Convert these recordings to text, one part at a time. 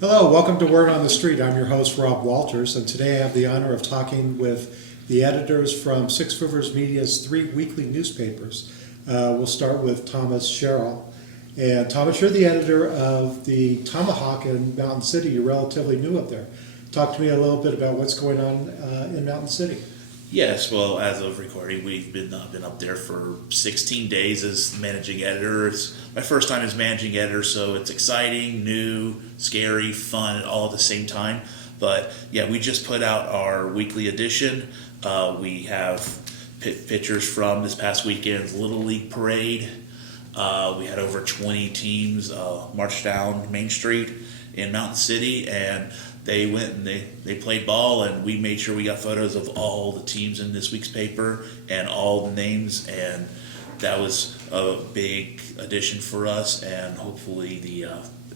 Hello, welcome to Word on the Street. I'm your host, Rob Walters, and today I have the honor of talking with the editors from Six Rivers Media's 3 weekly newspapers. We'll start with Thomas Sherrill. And Thomas, you're the editor of the Tomahawk in Mountain City. You're relatively new up there. Talk to me a little bit about what's going on in Mountain City. Yes, well, as of recording, we've been up there for 16 days as managing editor. It's my first time as managing editor, so it's exciting, new, scary, fun, all at the same time. But yeah, we just put out our weekly edition. We have pictures from this past weekend's Little League Parade. We had over 20 teams march down Main Street in Mountain City, and they went and they played ball, and we made sure we got photos of all the teams in this week's paper and all the names, and that was a big addition for us, and hopefully the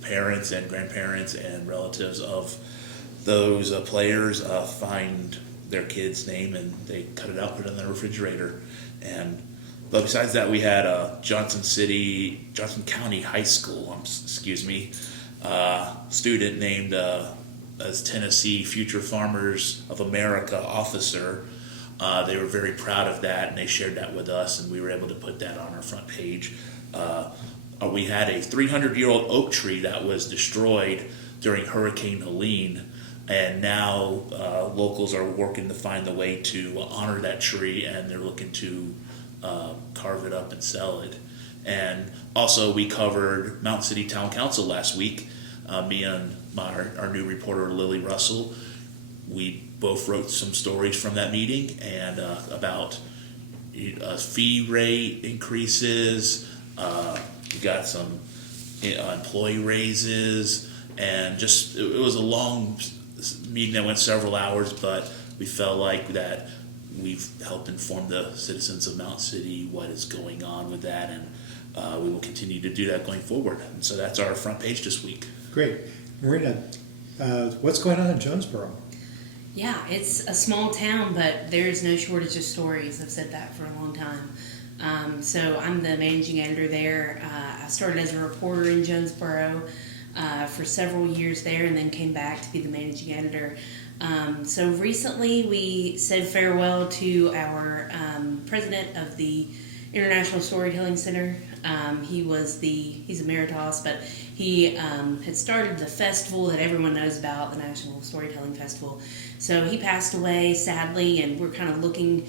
parents and grandparents and relatives of those players find their kid's name and they cut it out, put it in their refrigerator. But besides that, we had Johnson County High School, student named as Tennessee Future Farmers of America officer. They were very proud of that, and they shared that with us, and we were able to put that on our front page. We had a 300-year-old oak tree that was destroyed during Hurricane Helene, and now locals are working to find the way to honor that tree, and they're looking to carve it up and sell it. And also, we covered Mountain City Town Council last week. Me and our new reporter, Lily Russell, we both wrote some stories from that meeting and about fee rate increases. We got some employee raises, and just it was a long meeting that went several hours, but we felt like that we've helped inform the citizens of Mountain City what is going on with that, and we will continue to do that going forward. And so that's our front page this week. Great. Marina, what's going on in Jonesborough? Yeah, it's a small town, but there's no shortage of stories. I've said that for a long time. So I'm the managing editor there. I started as a reporter in Jonesborough for several years there, and then came back to be the managing editor. So recently we said farewell to our president of the International Storytelling Center. He's emeritus, but he had started the festival that everyone knows about, the National Storytelling Festival. So he passed away, sadly, and we're kind of looking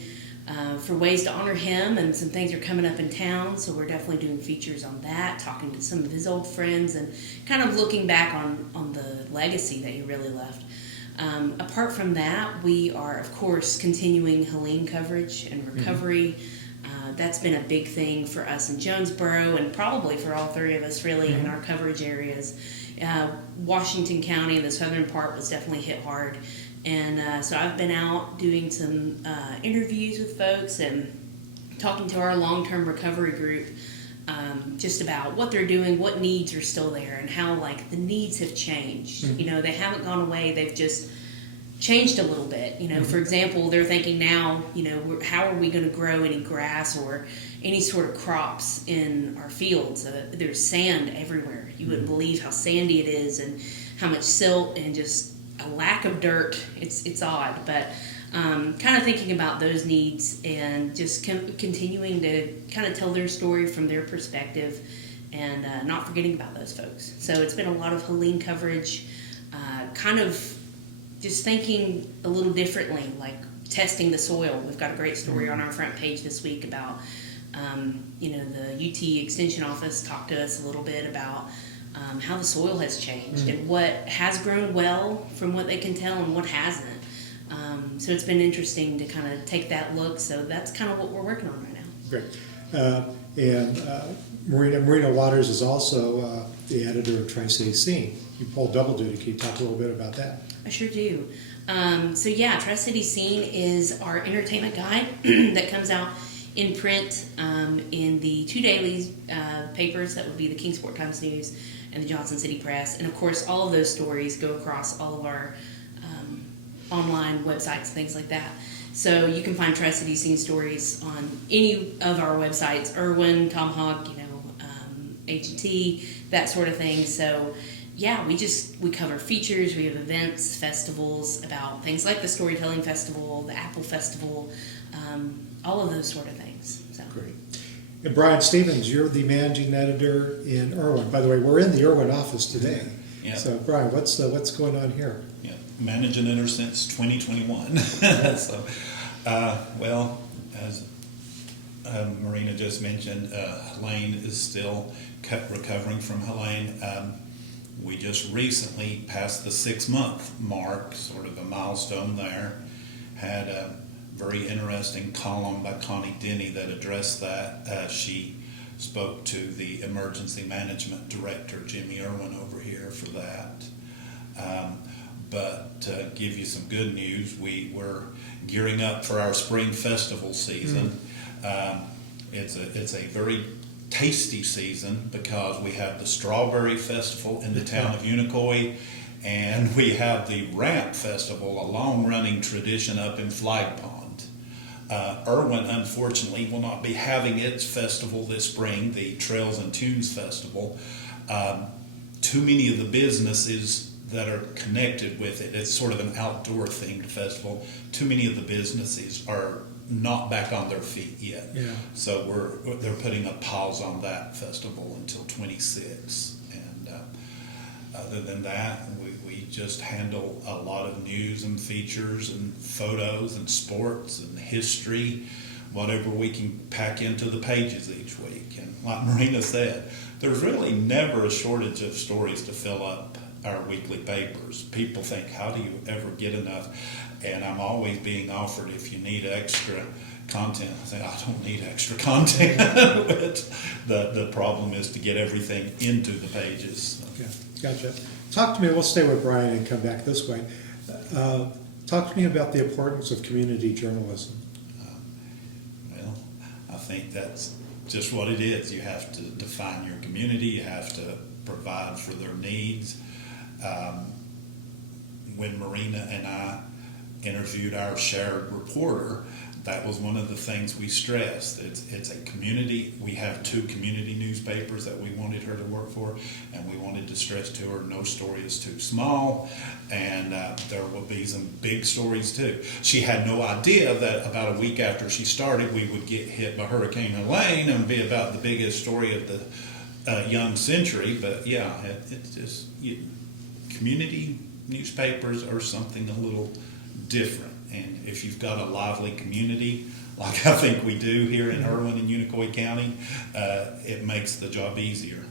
for ways to honor him, and some things are coming up in town, so we're definitely doing features on that, talking to some of his old friends, and kind of looking back on the legacy that he really left. Apart from that, we are, of course, continuing Helene coverage and recovery. That's been a big thing for us in Jonesborough, and probably for all three of us, really, in our coverage areas. Washington County, the southern part, was definitely hit hard. And so I've been out doing some interviews with folks and talking to our long-term recovery group just about what they're doing, what needs are still there, and how, like, the needs have changed. You know, they haven't gone away, they've just changed a little bit. You know, for example, they're thinking now, you know, how are we going to grow any grass or any sort of crops in our fields? There's sand everywhere. You wouldn't believe how sandy it is, and how much silt and just a lack of dirt. It's odd, but kind of thinking about those needs and just continuing to kind of tell their story from their perspective, and not forgetting about those folks. So it's been a lot of Helene coverage, kind of just thinking a little differently, like testing the soil. We've got a great story on our front page this week about, the UT Extension Office talked to us a little bit about how the soil has changed and what has grown well from what they can tell and what hasn't. So it's been interesting to kind of take that look. So that's kind of what we're working on right now. Great. Marina Waters is also the editor of Tri-City Scene. You pull double duty. Can you talk a little bit about that? I sure do. Tri-City Scene is our entertainment guide that comes out in print in the 2 daily papers. That would be the Kingsport Times News and the Johnson City Press. And of course, all of those stories go across all of our online websites, things like that. So you can find Tri-City Scene stories on any of our websites, Erwin, Tomahawk, H&T, that sort of thing. So yeah, we cover features, we have events, festivals about things like the Storytelling Festival, the Apple Festival, all of those sort of things. So. Great. And Bryan Stevens, you're the managing editor in Erwin. By the way, we're in the Erwin office today. Yeah. So, Bryan, what's going on here? Yeah, managing editor since 2021. So, well, as Marina just mentioned, Helene is still recovering from Helene. We just recently passed the 6-month mark, sort of a milestone there. Had a very interesting column by Connie Denny that addressed that. She spoke to the emergency management director, Jimmy Erwin, over here for that. But to give you some good news, we were gearing up for our spring festival season. It's a very tasty season because we have the Strawberry Festival in the town of Unicoi, and we have the Ramp Festival, a long-running tradition up in Flag Pond. Erwin, unfortunately, will not be having its festival this spring, the Trails and Tunes Festival. Too many of the businesses that are connected with it, it's sort of an outdoor-themed festival, too many of the businesses are not back on their feet yet. Yeah. So they're putting a pause on that festival until 26. And other than that, we just handle a lot of news and features and photos and sports and history, whatever we can pack into the pages each week. And like Marina said, there's really never a shortage of stories to fill up our weekly papers. People think, how do you ever get enough? And I'm always being offered, if you need extra content. I say, I don't need extra content. The problem is to get everything into the pages. Okay, gotcha. Talk to me, we'll stay with Bryan and come back this way. Talk to me about the importance of community journalism. Well, I think that's just what it is. You have to define your community. You have to provide for their needs. When Marina and I interviewed our shared reporter, that was one of the things we stressed. It's a community. We have 2 community newspapers that we wanted her to work for, and we wanted to stress to her no story is too small, and there will be some big stories too. She had no idea that about a week after she started, we would get hit by Hurricane Helene and be about the biggest story of the young century. But yeah, it's just community newspapers are something a little different. And if you've got a lively community, like I think we do here in Erwin and Unicoi County, it makes the job easier.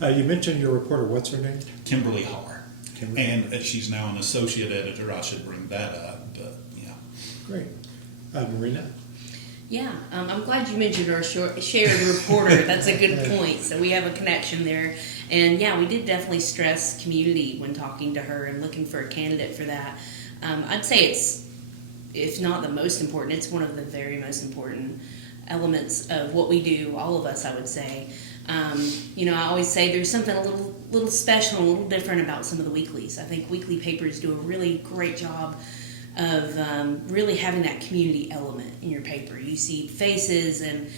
You mentioned your reporter. What's her name? Kimberly Har. Kimberly. And she's now an associate editor. I should bring that up, but yeah. Great. Marina? Yeah, I'm glad you mentioned our shared reporter. That's a good point. So we have a connection there. And yeah, we did definitely stress community when talking to her and looking for a candidate for that. I'd say it's, if not the most important, it's one of the very most important elements of what we do, all of us, I would say. I always say there's something a little special, a little different about some of the weeklies. I think weekly papers do a really great job of really having that community element in your paper. You see faces and,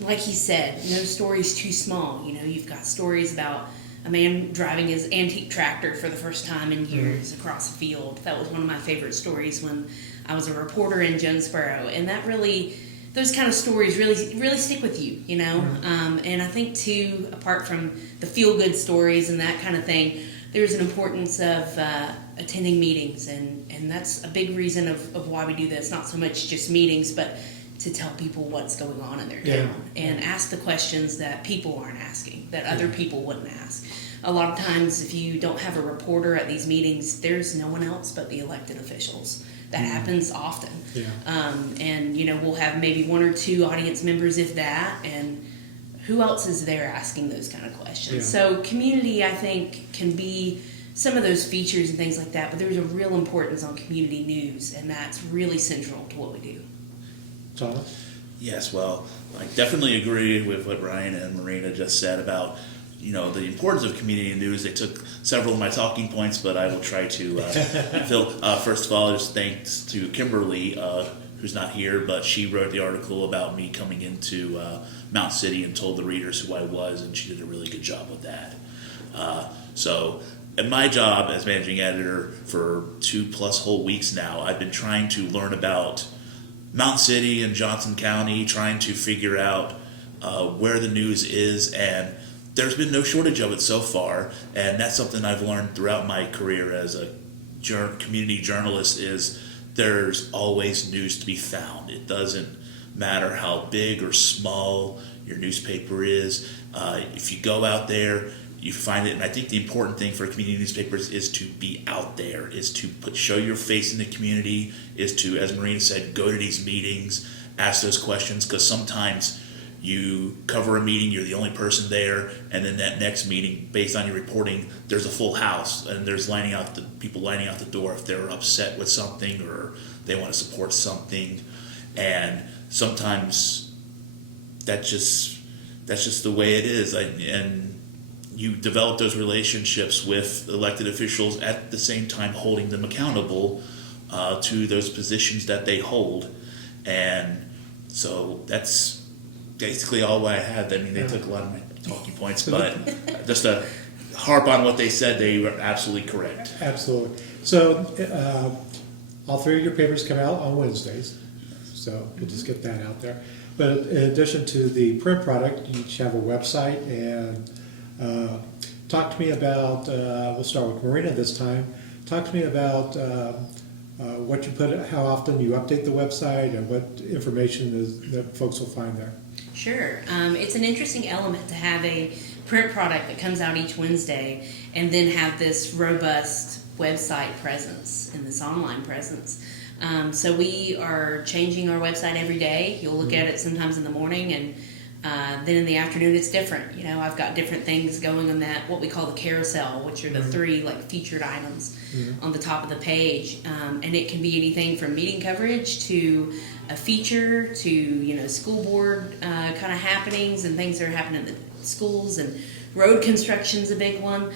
like he said, no story's too small. You've got stories about a man driving his antique tractor for the first time in years across a field. That was one of my favorite stories when I was a reporter in Jonesborough, and that really, those kind of stories really stick with you, And I think too, apart from the feel-good stories and that kind of thing, there's an importance of attending meetings, and that's a big reason of why we do this. Not so much just meetings, but to tell people what's going on in their town and ask the questions that people aren't asking, that other people wouldn't ask. A lot of times, if you don't have a reporter at these meetings, there's no one else but the elected officials. That happens often. And, we'll have maybe 1 or 2 audience members, if that, and who else is there asking those kind of questions? So community, I think, can be some of those features and things like that, but there's a real importance on community news, and that's really central to what we do. Thomas? Yes, well, I definitely agree with what Bryan and Marina just said about the importance of community news. They took several of my talking points, but I will try to fill. First of all, just thanks to Kimberly, who's not here, but she wrote the article about me coming into Mount City and told the readers who I was, and she did a really good job with that. So, in my job as managing editor for 2+ whole weeks now, I've been trying to learn about Mountain City and Johnson County, trying to figure out where the news is, and there's been no shortage of it so far. And that's something I've learned throughout my career as a community journalist is there's always news to be found. It doesn't matter how big or small your newspaper is. If you go out there, you find it. And I think the important thing for community newspapers is to be out there, is to show your face in the community, is to, as Marina said, go to these meetings, ask those questions, because sometimes you cover a meeting, you're the only person there, and then that next meeting, based on your reporting, there's a full house, and there's people lining out the door if they're upset with something or they want to support something. And sometimes that's just the way it is. And you develop those relationships with elected officials at the same time holding them accountable to those positions that they hold. And so that's basically all I had. I mean, they took a lot of my talking points, but just to harp on what they said, they were absolutely correct. Absolutely. So all three of your papers come out on Wednesdays, so we'll just get that out there. But in addition to the print product, you each have a website, and talk to me about, we'll start with Marina this time, talk to me about what you put, how often you update the website, and what information is that folks will find there. Sure. It's an interesting element to have a print product that comes out each Wednesday and then have this robust website presence and this online presence. So we are changing our website every day. You'll look at it sometimes in the morning, and then in the afternoon it's different. You know, I've got different things going on that, what we call the carousel, which are the three like featured items on the top of the page. And it can be anything from meeting coverage to a feature to, you know, school board kind of happenings and things that are happening in the schools, and road construction's a big one.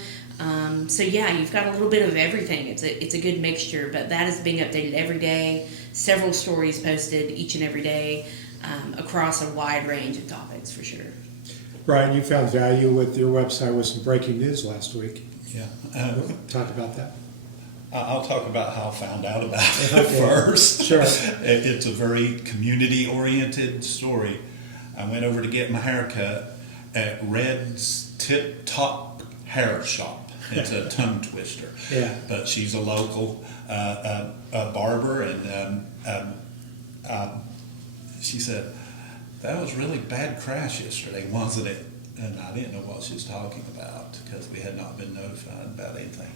So yeah, you've got a little bit of everything. It's a good mixture, but that is being updated every day. Several stories posted each and every day across a wide range of topics, for sure. Bryan, you found value with your website with some breaking news last week. Yeah. Talk about that. I'll talk about how I found out about it first. Sure. It's a very community-oriented story. I went over to get my hair cut at Red's Tip Top Hair Shop. It's a tongue twister. Yeah. But she's a local barber, and she said, "That was really bad crash yesterday, wasn't it?" And I didn't know what she was talking about because we had not been notified about anything.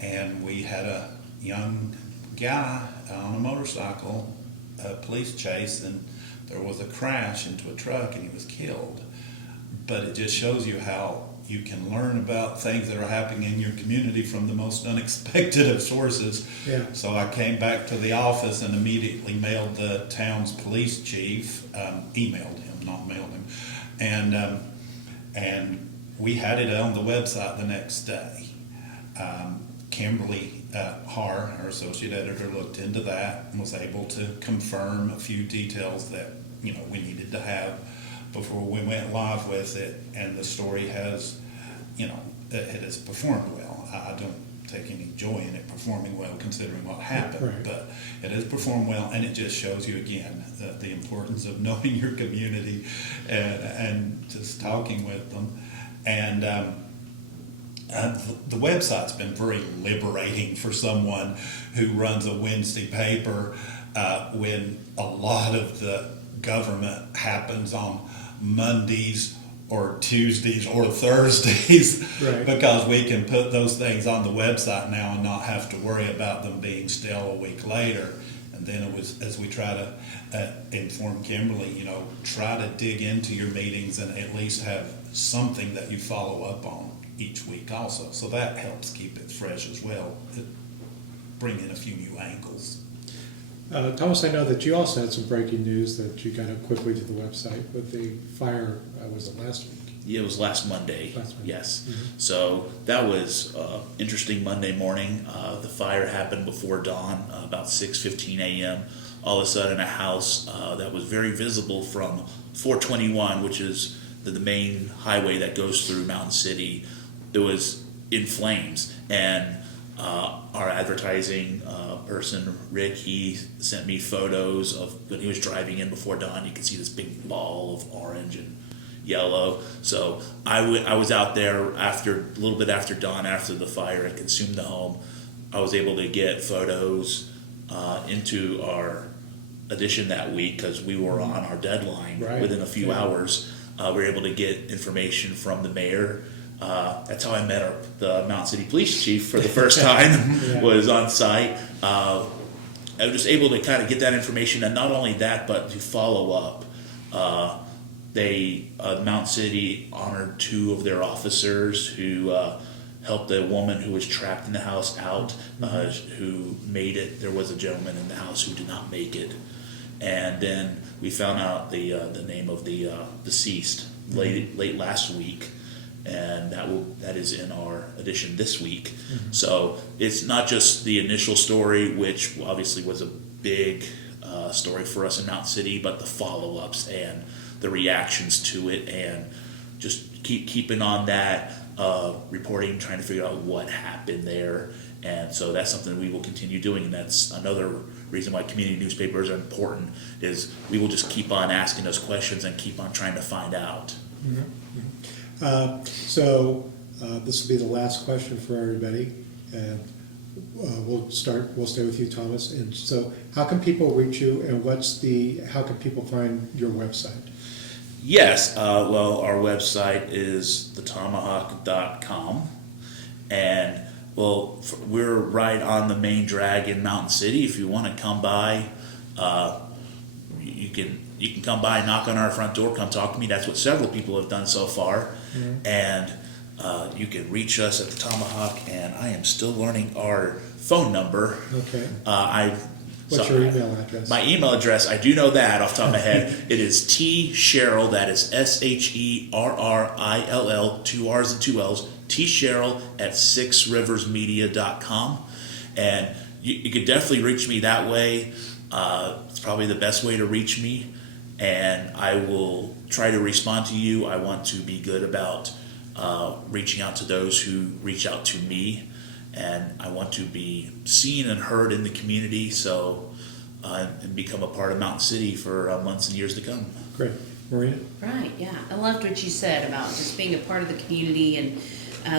And we had a young guy on a motorcycle, a police chase, and there was a crash into a truck and he was killed. But it just shows you how you can learn about things that are happening in your community from the most unexpected of sources. Yeah. So I came back to the office and immediately mailed the town's police chief, emailed him, not mailed him, and we had it on the website the next day. Kimberly Haar, our associate editor, looked into that and was able to confirm a few details that, you know, we needed to have before we went live with it. And the story has, you know, it has performed well. I don't take any joy in it performing well considering what happened, right. But it has performed well, and it just shows you again the importance of knowing your community and just talking with them. And the website's been very liberating for someone who runs a Wednesday paper when a lot of the government happens on Mondays or Tuesdays or Thursdays, Right. Because we can put those things on the website now and not have to worry about them being stale a week later. And then it was, as we try to inform Kimberly, you know, try to dig into your meetings and at least have something that you follow up on each week also. So that helps keep it fresh as well. Bring in a few new angles. Thomas, I know that you also had some breaking news that you got up quickly to the website with the fire, was it last week? Yeah, it was last Monday. Last Monday. Yes. So that was interesting Monday morning. The fire happened before dawn, about 6:15 a.m. All of a sudden, a house that was very visible from 421, which is the main highway that goes through Mountain City, it was in flames. And our advertising person, Rick, he sent me photos of when he was driving in before dawn. You could see this big ball of orange and yellow. So I was out there a little bit after dawn, after the fire had consumed the home. I was able to get photos into our edition that week because we were on our deadline. Right. Within a few hours. We were able to get information from the mayor. That's how I met the Mountain City Police Chief for the first time. Yeah. Was on site. I was just able to kind of get that information, and not only that, but to follow up. Mountain City honored 2 of their officers who helped a woman who was trapped in the house out, who made it. There was a gentleman in the house who did not make it. And then we found out the name of the deceased late last week, and that is in our edition this week. So it's not just the initial story, which obviously was a big story for us in Mountain City, but the follow-ups and the reactions to it, and just keeping on that, reporting, trying to figure out what happened there. And so that's something we will continue doing, and that's another reason why community newspapers are important, is we will just keep on asking those questions and keep on trying to find out. So this will be the last question for everybody, and we'll stay with you, Thomas. And so how can people reach you, and how can people find your website? Yes, well, our website is thetomahawk.com, and we're right on the main drag in Mountain City. If you want to come by, you can come by, knock on our front door, come talk to me. That's what several people have done so far. And you can reach us at the Tomahawk, and I am still learning our phone number. Okay. What's your email address? My email address, I do know that off the top of my head. It is Sherrill, that is SHERRILL, 2 R's and 2 L's, Sherrill at sixriversmedia.com. And you could definitely reach me that way. It's probably the best way to reach me. And I will try to respond to you. I want to be good about reaching out to those who reach out to me. And I want to be seen and heard in the community, and become a part of Mountain City for months and years to come. Great. Marina? Right, yeah. I loved what you said about just being a part of the community and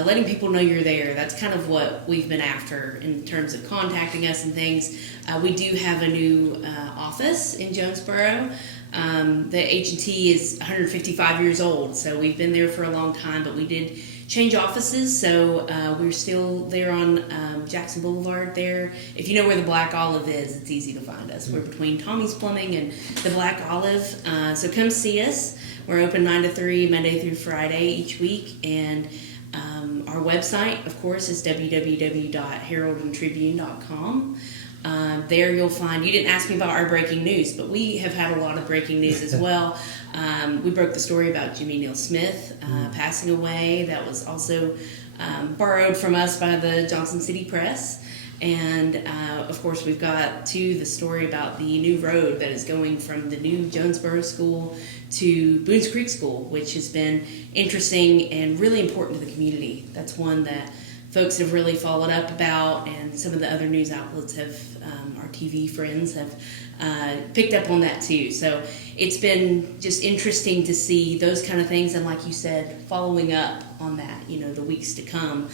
letting people know you're there. That's kind of what we've been after in terms of contacting us and things. We do have a new office in Jonesborough. The H&T is 155 years old, so we've been there for a long time, but we did change offices, so we're still there on Jackson Boulevard there. If you know where the Black Olive is, it's easy to find us. We're between Tommy's Plumbing and the Black Olive, so come see us. We're open 9 to 3, Monday through Friday each week, and our website, of course, is www.heraldandtribune.com. There you'll find, you didn't ask me about our breaking news, but we have had a lot of breaking news as well. We broke the story about Jimmy Neal Smith passing away. That was also borrowed from us by the Johnson City Press. And of course, we've got the story about the new road that is going from the new Jonesborough School to Boones Creek School, which has been interesting and really important to the community. That's one that folks have really followed up about, and some of the other news outlets have, our TV friends have picked up on that too. So it's been just interesting to see those kind of things, and like you said, following up on that, the weeks to come.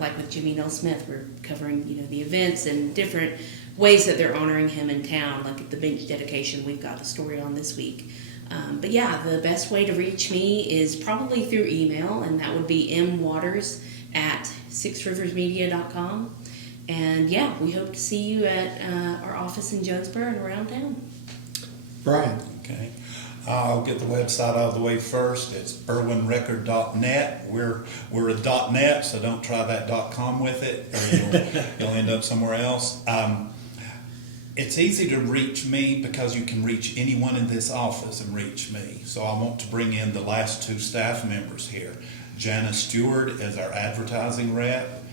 Like with Jimmy Neal Smith, we're covering, the events and different ways that they're honoring him in town. Like at the bench dedication, we've got the story on this week. But yeah, the best way to reach me is probably through email, and that would be mwaters@sixriversmedia.com. And yeah, we hope to see you at our office in Jonesborough and around town. Brian? Okay. I'll get the website out of the way first. It's erwinrecord.net. We're a .net, so don't try that .com with it, or you'll end up somewhere else. It's easy to reach me because you can reach anyone in this office and reach me. So I want to bring in the last 2 staff members here. Jana Stewart is our advertising rep,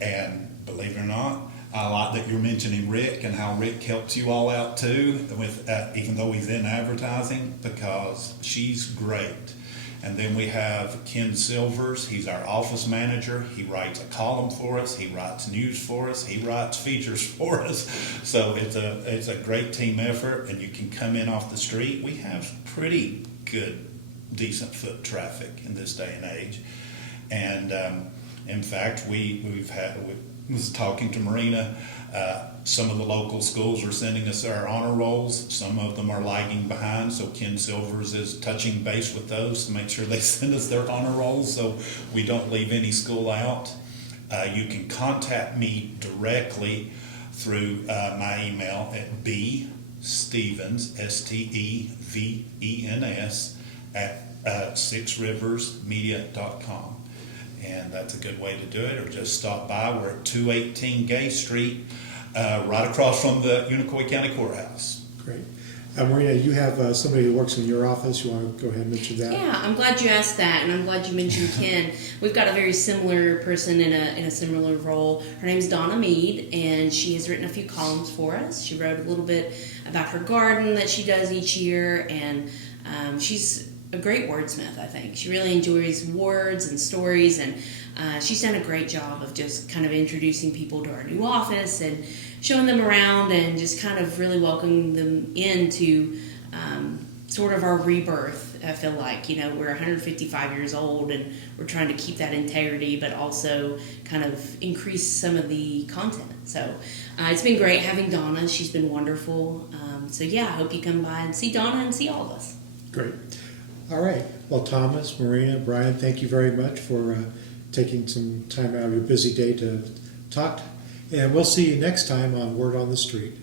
and believe it or not, I like that you're mentioning Rick and how Rick helps you all out too, with even though he's in advertising, because she's great. And then we have Ken Silvers. He's our office manager. He writes a column for us. He writes news for us. He writes features for us. So it's a great team effort, and you can come in off the street. We have pretty good, decent foot traffic in this day and age. And in fact, we was talking to Marina. Some of the local schools are sending us our honor rolls. Some of them are lagging behind, so Ken Silvers is touching base with those to make sure they send us their honor rolls so we don't leave any school out. You can contact me directly through my email at bstevens, STEVENS, at sixriversmedia.com. And that's a good way to do it, or just stop by. We're at 218 Gay Street, right across from the Unicoi County Courthouse. Great. Marina, you have somebody who works in your office. You want to go ahead and mention that? Yeah, I'm glad you asked that, and I'm glad you mentioned Ken. We've got a very similar person in a similar role. Her name's Donna Mead, and she has written a few columns for us. She wrote a little bit about her garden that she does each year, and she's a great wordsmith, I think. She really enjoys words and stories, and she's done a great job of just kind of introducing people to our new office and showing them around and just kind of really welcoming them into sort of our rebirth. I feel like, you know, we're 155 years old and we're trying to keep that integrity, but also kind of increase some of the content. So it's been great having Donna. She's been wonderful. So yeah, I hope you come by and see Donna and see all of us. Great. All right. Well, Thomas, Marina, Bryan, thank you very much for taking some time out of your busy day to talk. And we'll see you next time on Word on the Street.